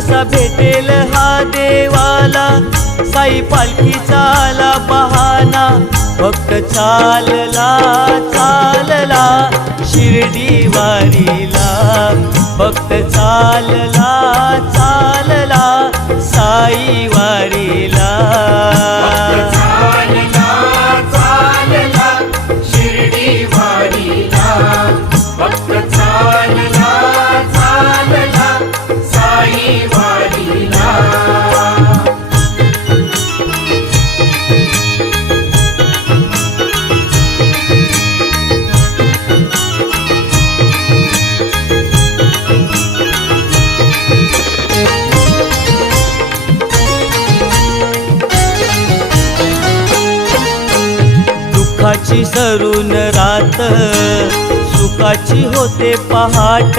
कसा भेटेल हा देवाला, साई पालखीचा आला बहाना, भक्त चालला चालला शिर्डी वारीला, भक्त चालला चालला साई वारीला. दुःखाची सरून रात, सुखाची होते पहाट,